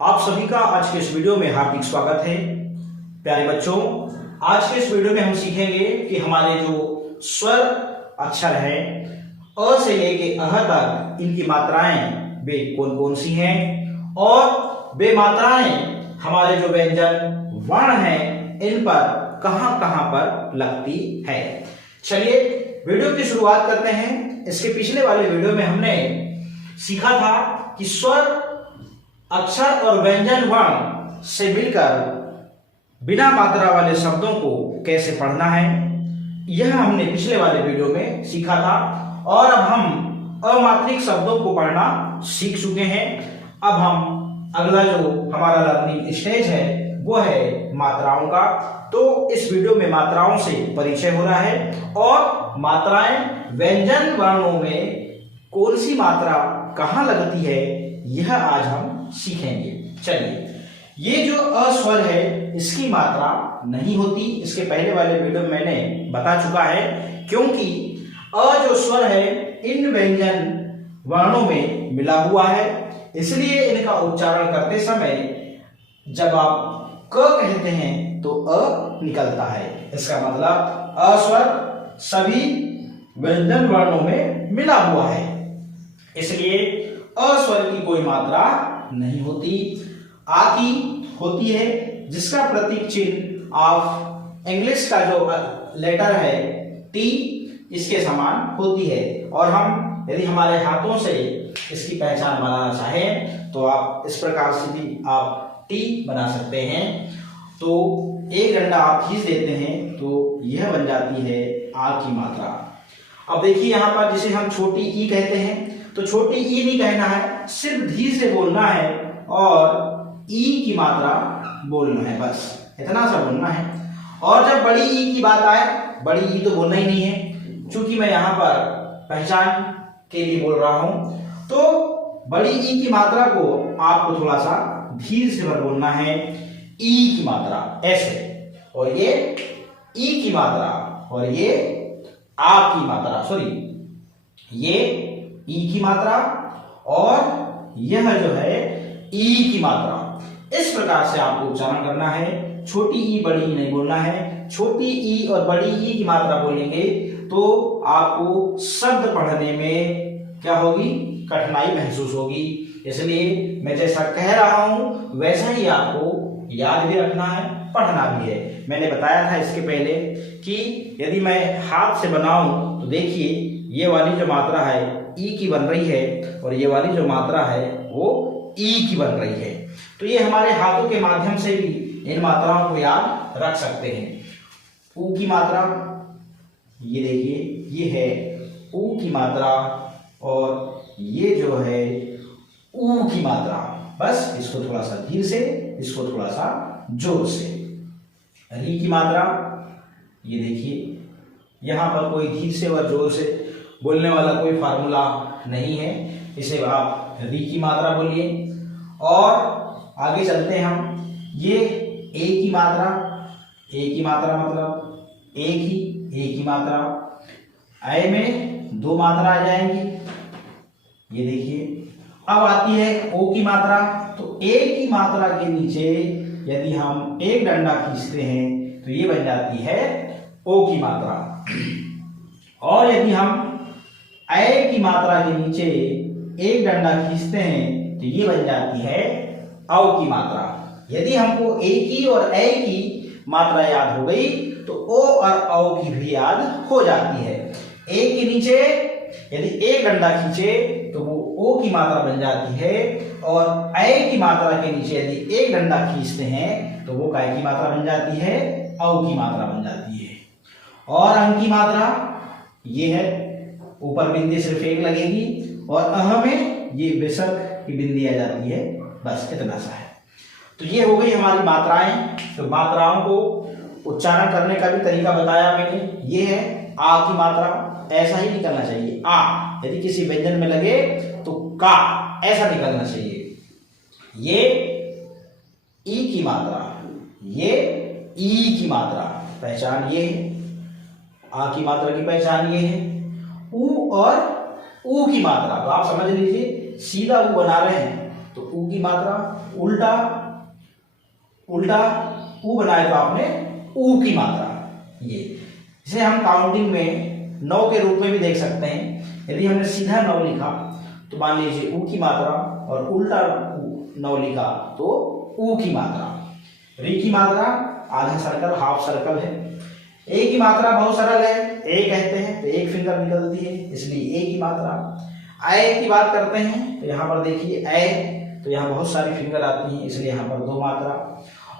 आप सभी का आज के इस वीडियो में हार्दिक स्वागत है। प्यारे बच्चों, आज के इस वीडियो में हम सीखेंगे कि हमारे जो स्वर अक्षर हैं अ से लेके अह तक इनकी मात्राएं वे कौन कौन सी हैं और वे मात्राएं हमारे जो व्यंजन वर्ण हैं इन पर कहां कहां पर लगती है। चलिए वीडियो की शुरुआत करते हैं। इसके पिछले वाले वीडियो में हमने सीखा था कि स्वर अक्षर और व्यंजन वर्ण से मिलकर बिना मात्रा वाले शब्दों को कैसे पढ़ना है, यह हमने पिछले वाले वीडियो में सीखा था। और अब हम अमात्रिक शब्दों को पढ़ना सीख चुके हैं। अब हम अगला जो हमारा लर्निंग स्टेज है वो है मात्राओं का। तो इस वीडियो में मात्राओं से परिचय हो रहा है और मात्राएं व्यंजन वर्णों में कौन सी मात्रा कहां लगती है यह आज हम सीखेंगे। चलिए, ये जो अ स्वर है इसकी मात्रा नहीं होती। इसके पहले वाले वीडियो में मैंने बता चुका है, क्योंकि अ जो स्वर है इन व्यंजन वर्णों में मिला हुआ है, इसलिए इनका उच्चारण करते समय जब आप क कहते हैं तो अ निकलता है। इसका मतलब अ स्वर सभी व्यंजन वर्णों में मिला हुआ है, इसलिए अ स्वर की कोई मात्रा नहीं होती। आ की होती है, जिसका प्रतीक चिन्ह आप इंग्लिश का जो लेटर है टी इसके समान होती है। और हम यदि हमारे हाथों से इसकी पहचान बनाना चाहें तो आप इस प्रकार से भी आप टी बना सकते हैं। तो एक डंडा आप खींच देते हैं तो यह बन जाती है आ की मात्रा। अब देखिए यहाँ पर जिसे हम छोटी ई कहते हैं तो छोटी ई नहीं कहना है, सिर्फ धी से बोलना है और ई की मात्रा बोलना है, बस इतना सा बोलना है। और जब बड़ी ई की बात आए, बड़ी ई तो बोलना ही नहीं है, क्योंकि मैं यहाँ पर पहचान के लिए बोल रहा हूं। तो बड़ी ई की मात्रा को आपको थोड़ा सा धीरे से बोलना है, ई की मात्रा ऐसे, और ये ई की मात्रा और ये आ की मात्रा, सॉरी ये ई की मात्रा और यह जो है ई की मात्रा। इस प्रकार से आपको उच्चारण करना है। छोटी ई बड़ी ई नहीं बोलना है। छोटी ई और बड़ी ई की मात्रा बोलेंगे तो आपको शब्द पढ़ने में क्या होगी, कठिनाई महसूस होगी। इसलिए मैं जैसा कह रहा हूं वैसा ही आपको याद भी रखना है, पढ़ना भी है। मैंने बताया था इसके पहले कि यदि मैं हाथ से बनाऊं तो देखिए ये वाली जो मात्रा है ई की बन रही है और ये वाली जो मात्रा है वो ई की बन रही है। तो ये हमारे हाथों के माध्यम से भी इन मात्राओं को याद रख सकते हैं। ऊ की मात्रा, ये देखिए ये है ऊ की मात्रा और ये जो है ऊ की मात्रा। बस इसको थोड़ा सा धीरे से, इसको थोड़ा सा जोर से। री की मात्रा, ये देखिए यहां पर कोई धीरे से और जोर से बोलने वाला कोई फार्मूला नहीं है, इसे आप री की मात्रा बोलिए। और आगे चलते हैं हम, ये ए की मात्रा, ए की मात्रा मतलब एक ही ए की मात्रा। ऐ में दो मात्रा आ जाएंगी, ये देखिए। अब आती है ओ की मात्रा, तो ए की मात्रा के नीचे यदि हम एक डंडा खींचते हैं तो ये बन जाती है ओ की मात्रा। और यदि हम ऐ की मात्रा के नीचे एक डंडा खींचते हैं तो ये बन जाती है औ की मात्रा। यदि हमको ए की और ऐ की मात्रा याद हो गई तो ओ और औ की भी याद हो जाती है। ए के नीचे यदि एक डंडा खींचे तो वो ओ की मात्रा बन जाती है, और ऐ की मात्रा के नीचे यदि एक डंडा खींचते हैं तो वो काय की मात्रा बन जाती है, औ की मात्रा बन जाती है। और अंग की मात्रा ये है, ऊपर बिंदी सिर्फ एक लगेगी और अह में ये विसर्ग की बिंदी आ जाती है, बस इतना सा है। तो ये हो गई हमारी मात्राएं। तो मात्राओं को उच्चारण करने का भी तरीका बताया मैंने। ये है आ की मात्रा, ऐसा ही निकलना चाहिए आ, यदि किसी व्यंजन में लगे तो का ऐसा निकलना चाहिए। ये ई की मात्रा, ये ई की मात्रा, पहचान ये है। आ की मात्रा की पहचान ये है। ऊ और ऊ की मात्रा तो आप समझ लीजिए, सीधा ऊ बना रहे हैं तो ऊ की मात्रा, उल्टा उल्टा ऊ बनाए तो आपने ऊ की मात्रा। ये इसे हम काउंटिंग में 9 के रूप में भी देख सकते हैं। यदि हमने सीधा 9 लिखा तो मान लीजिए ऊ की मात्रा, और उल्टा 9 लिखा तो ऊ की मात्रा। री की मात्रा आधा सर्कल, हाफ सर्कल है। ए की मात्रा बहुत सरल है, ए कहते हैं तो एक फिंगर निकलती है, इसलिए ए की मात्रा। ए की बात करते हैं तो यहाँ पर देखिए ए, तो यहाँ बहुत सारी फिंगर आती हैं, इसलिए यहाँ पर 2 मात्रा।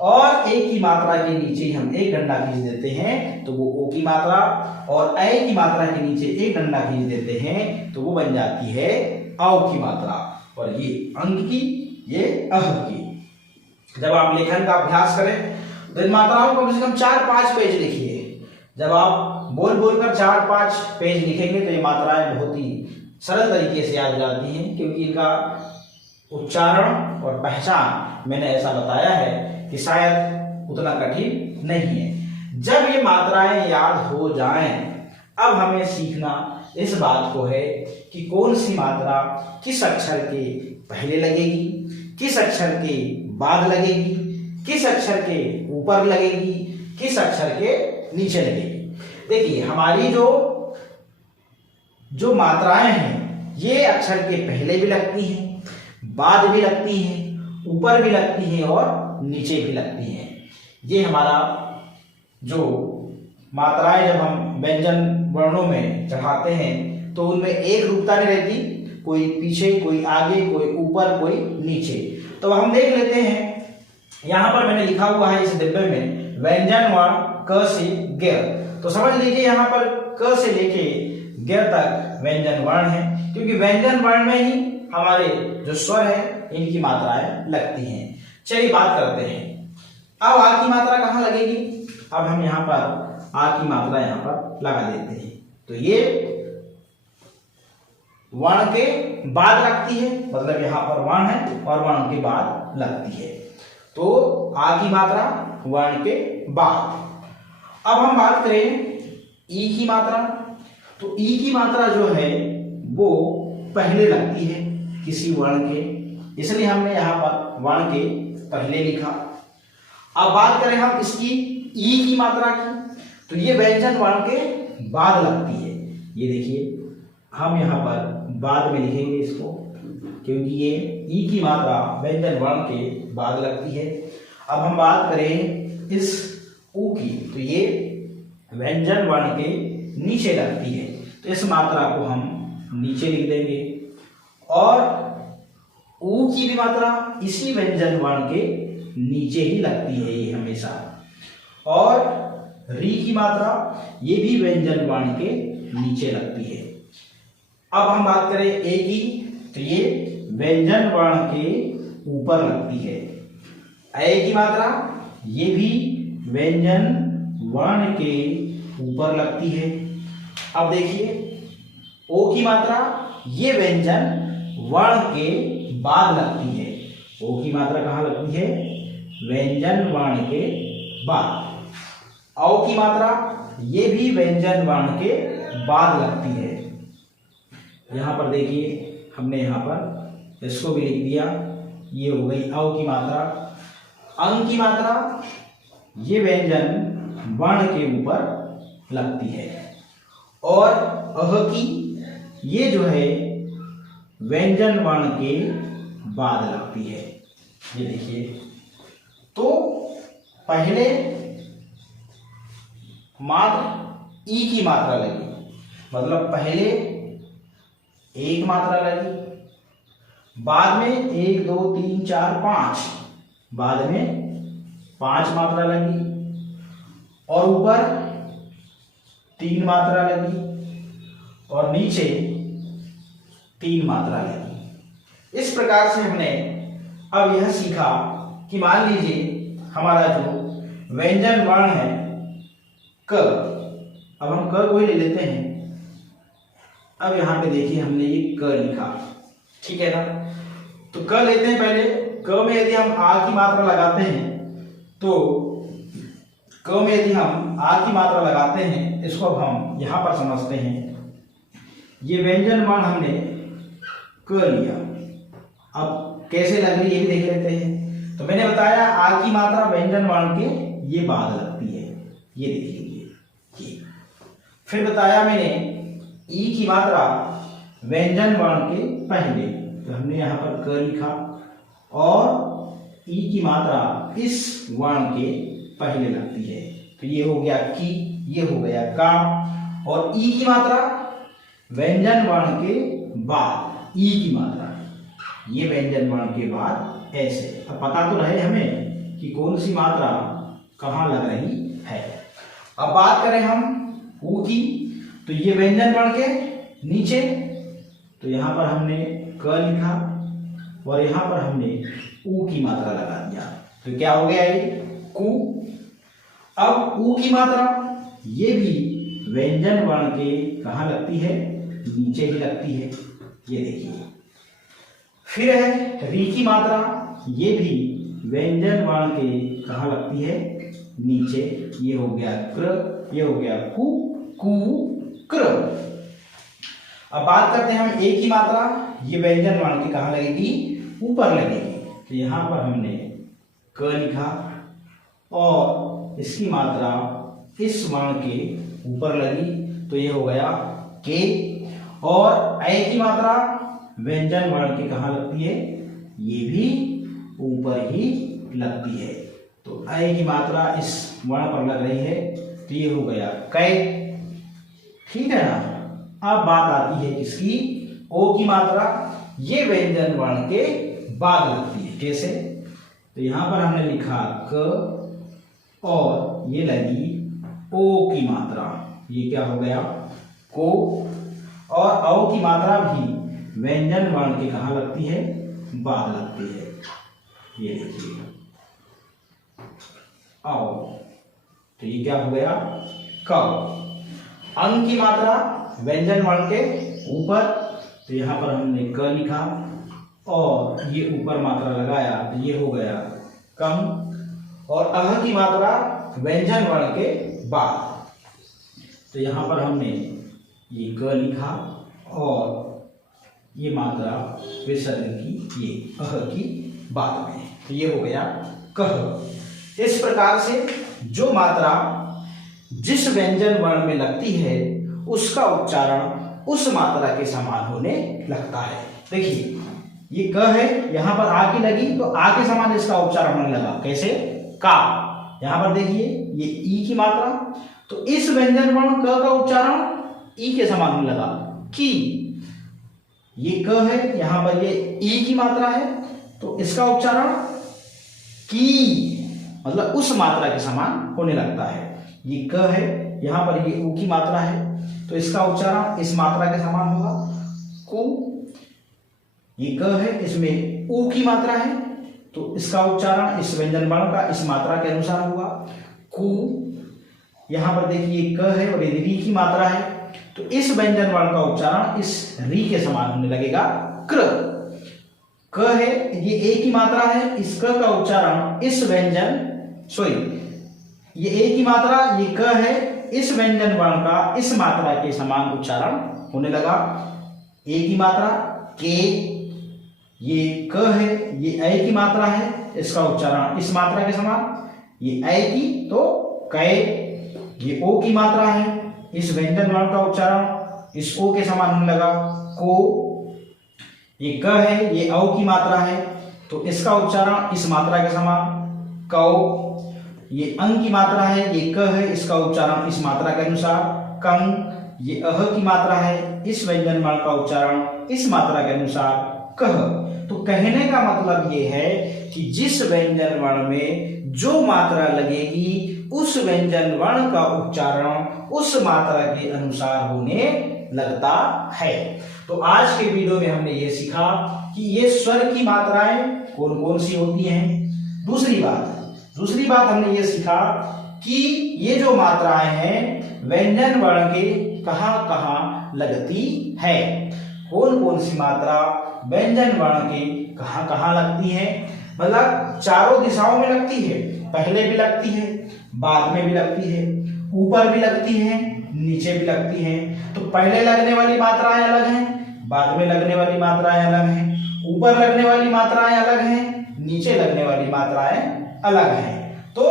और ए की मात्रा के नीचे हम एक डंडा खींच देते हैं तो वो ओ की मात्रा, और ए की मात्रा के नीचे एक डंडा खींच देते हैं तो वो बन जाती है औ की मात्रा। और ये अंक की, ये अह की। जब आप लेखन का अभ्यास करें तो इन मात्राओं को कम से कम 4-5 पेज लिखिए। जब आप बोल बोलकर 4-5 पेज लिखेंगे तो ये मात्राएं बहुत ही सरल तरीके से याद जाती हैं, क्योंकि इनका उच्चारण और पहचान मैंने ऐसा बताया है कि शायद उतना कठिन नहीं है। जब ये मात्राएं याद हो जाएं, अब हमें सीखना इस बात को है कि कौन सी मात्रा किस अक्षर के पहले लगेगी, किस अक्षर के बाद लगेगी, किस अक्षर के ऊपर लगेगी, किस अक्षर के नीचे लगेगी। देखिए हमारी जो मात्राएं हैं ये अक्षर के पहले भी लगती हैं, बाद भी लगती हैं, ऊपर भी लगती हैं और नीचे भी लगती हैं। ये हमारा जो मात्राएं जब हम व्यंजन वर्णों में चढ़ाते हैं तो उनमें एक रूपता नहीं रहती, कोई पीछे, कोई आगे, कोई ऊपर, कोई नीचे। तो हम देख लेते हैं, यहाँ पर मैंने लिखा हुआ है इस डिब्बे में व्यंजन वर्ण क से ग, तो समझ लीजिए यहाँ पर क से लेके ग तक व्यंजन वर्ण है, क्योंकि व्यंजन वर्ण में ही हमारे जो स्वर है इनकी मात्राएं लगती हैं। चलिए बात करते हैं, अब आ की मात्रा कहाँ लगेगी। अब हम यहाँ पर आ की मात्रा यहाँ पर लगा देते हैं, तो ये वर्ण के बाद लगती है, मतलब यहाँ पर वर्ण है और वर्ण के बाद लगती है, तो आ की मात्रा वर्ण के बाद। अब हम बात करें ई की मात्रा, तो ई की मात्रा जो है वो पहले लगती है किसी वर्ण के, इसलिए हमने यहाँ पर वर्ण के पहले लिखा। अब बात करें हम इसकी ई की मात्रा की, तो ये व्यंजन वर्ण के बाद लगती है। ये देखिए हम यहाँ पर बाद में लिखेंगे इसको, क्योंकि ये ई की मात्रा व्यंजन वर्ण के बाद लगती है। अब हम बात करें इस ऊ की, तो ये व्यंजन वर्ण के नीचे लगती है, तो इस मात्रा को हम नीचे लिख देंगे। और ऊ की भी मात्रा इसी व्यंजन वर्ण के नीचे ही लगती है ये हमेशा। और री की मात्रा ये भी व्यंजन वर्ण के नीचे लगती है। अब हम बात करें ए की, तो ये व्यंजन वर्ण के ऊपर लगती है। ए की मात्रा ये भी व्यंजन वर्ण के ऊपर लगती है। अब देखिए ओ की मात्रा ये व्यंजन वर्ण के बाद लगती है। ओ की मात्रा कहाँ लगती है? व्यंजन वर्ण के बाद। औ की मात्रा ये भी व्यंजन वर्ण के बाद लगती है। यहाँ पर देखिए हमने यहाँ पर इसको भी लिख दिया, ये हो गई औ की मात्रा। अंग की मात्रा ये व्यंजन वर्ण के ऊपर लगती है। और अह की ये जो है व्यंजन वर्ण के बाद लगती है। ये देखिए, तो पहले मात्र ई की मात्रा लगी, मतलब पहले एक मात्रा लगी, बाद में 1 2 3 4 5, बाद में 5 मात्रा लगी, और ऊपर 3 मात्रा लगी, और नीचे 3 मात्रा लगी। इस प्रकार से हमने अब यह सीखा कि मान लीजिए हमारा जो व्यंजन वर्ण है क, अब हम क को ही ले लेते हैं। अब यहाँ पे देखिए हमने ये क लिखा, ठीक है ना। तो क लेते हैं पहले। क में यदि हम आ की मात्रा लगाते हैं, तो क में यदि हम आ की मात्रा लगाते हैं, इसको अब हम यहाँ पर समझते हैं। ये व्यंजन वर्ण हमने क लिया, अब कैसे लग रही है ये भी देख लेते हैं। तो मैंने बताया आ की मात्रा व्यंजन वर्ण के ये बाद लगती है, ये देखिए ये। फिर बताया मैंने ई की मात्रा व्यंजन वर्ण के पहले, तो हमने यहाँ पर क लिखा, और ई की मात्रा इस वर्ण के पहले लगती है, तो ये हो गया की, ये हो गया का। और ई की मात्रा व्यंजन वर्ण के बाद, ई की मात्रा ये व्यंजन वर्ण के बाद ऐसे। अब पता तो रहे हमें कि कौन सी मात्रा कहाँ लग रही है। अब बात करें हम ऊ की, तो ये व्यंजन वर्ण के नीचे, तो यहां पर हमने क लिखा और यहां पर हमने ऊ की मात्रा लगा दिया, तो क्या हो गया ये कु। अब ऊ की मात्रा ये भी व्यंजन वर्ण के कहाँ लगती है, नीचे ही लगती है, ये देखिए। फिर है री की मात्रा, ये भी व्यंजन वर्ण के कहाँ लगती है, नीचे, ये हो गया क्र, ये हो गया कु, कु क्र। अब बात करते हैं हम ए की मात्रा, ये व्यंजन वर्ण की कहाँ लगेगी, ऊपर लगेगी, तो यहां पर हमने क लिखा और इसकी मात्रा इस वर्ण के ऊपर लगी, तो ये हो गया के। और ए की मात्रा व्यंजन वर्ण की कहाँ लगती है, ये भी ऊपर ही लगती है, तो ए की मात्रा इस वर्ण पर लग रही है, तो ये हो गया कै। ठीक है ना। अब बात आती है किसकी, ओ की मात्रा, ये व्यंजन वर्ण के बाद लगती है, कैसे, तो यहां पर हमने लिखा क और ये लगी ओ की मात्रा, ये क्या हो गया को। और औ की मात्रा भी व्यंजन वर्ण के कहाँ लगती है, बाद लगती है, ये देखिए औ, तो ये क्या हो गया क। अंग की मात्रा व्यंजन वर्ण के ऊपर, तो यहां पर हमने क लिखा और ये ऊपर मात्रा लगाया, तो ये हो गया कम। और अह की मात्रा व्यंजन वर्ण के बाद, तो यहां पर हमने ये क लिखा और ये मात्रा विसर्ग की, ये अह की बाद में, तो ये हो गया कह। इस प्रकार से जो मात्रा जिस व्यंजन वर्ण में लगती है उसका उच्चारण उस मात्रा के समान होने लगता है। देखिए ये क है, यहां पर आ की लगी तो आ के समान इसका उच्चारण होने लगा, कैसे का। यहां पर देखिए ये ई की मात्रा, तो इस व्यंजन वर्ण क का उच्चारण ई के समान होने लगा की। ये क है, यहां पर ये ई की मात्रा है, तो इसका उच्चारण की, मतलब उस मात्रा के समान होने लगता है। ये क है, यहां पर ये ऊ की मात्रा है, तो इसका उच्चारण इस मात्रा के समान होगा कु। ये क है, इसमें ऊ की मात्रा है, तो इसका उच्चारण इस व्यंजन वर्ण का इस मात्रा के अनुसार होगा कु। यहां पर देखिए क है और ये री की मात्रा है, तो इस व्यंजन वर्ण का उच्चारण इस री के समान होने लगेगा क्र। क है, ये ए की मात्रा है, इस क का उच्चारण इस व्यंजन, ये ए की मात्रा, ये क है, इस व्यंजन वर्ण का इस मात्रा के समान उच्चारण होने लगा। ए की मात्रा के, ये क है, ये ए की मात्रा है, इसका उच्चारण इस मात्रा के समान, ये ए की तो कै। ये ओ की मात्रा है, इस व्यंजन वर्ण का उच्चारण इस ओ के समान होने लगा को। ये क है, ये औ की मात्रा है, तो इसका उच्चारण इस मात्रा के समान कौ। ये अंग की मात्रा है, ये क है, इसका उच्चारण इस मात्रा के अनुसार कंग। ये अह की मात्रा है, इस व्यंजन वर्ण का उच्चारण इस मात्रा के अनुसार कह। तो कहने का मतलब ये है कि जिस व्यंजन वर्ण में जो मात्रा लगेगी उस व्यंजन वर्ण का उच्चारण उस मात्रा के अनुसार होने लगता है। तो आज के वीडियो में हमने ये सीखा कि ये स्वर की मात्राएं कौन कौन सी होती हैं। दूसरी बात हमने ये सीखा कि ये जो मात्राएं हैं व्यंजन वर्ण के कहां कहां लगती है, कौन कौन सी मात्रा व्यंजन वर्ण के कहां कहां लगती है। मतलब चारों दिशाओं में लगती है, पहले भी लगती है, बाद में भी लगती है, ऊपर भी लगती है, नीचे भी लगती है। तो पहले लगने वाली मात्राएं अलग हैं, बाद में लगने वाली मात्राएं अलग हैं। ऊपर लगने वाली मात्राएं अलग हैं, नीचे लगने वाली मात्राएं अलग हैं। तो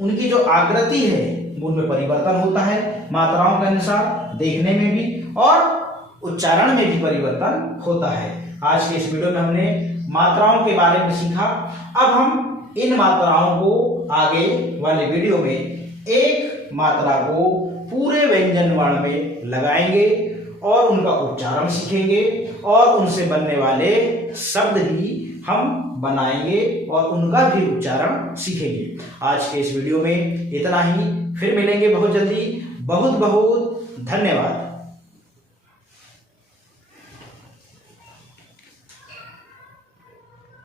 उनकी जो आकृति है उनमें परिवर्तन होता है मात्राओं के अनुसार, देखने में भी और उच्चारण में भी परिवर्तन होता है। आज के इस वीडियो में हमने मात्राओं के बारे में सीखा। अब हम इन मात्राओं को आगे वाले वीडियो में एक मात्रा को पूरे व्यंजन वर्ण में लगाएंगे और उनका उच्चारण सीखेंगे और उनसे बनने वाले शब्द भी हम बनाएंगे और उनका भी उच्चारण सीखेंगे। आज के इस वीडियो में इतना ही, फिर मिलेंगे बहुत जल्दी। बहुत बहुत धन्यवाद।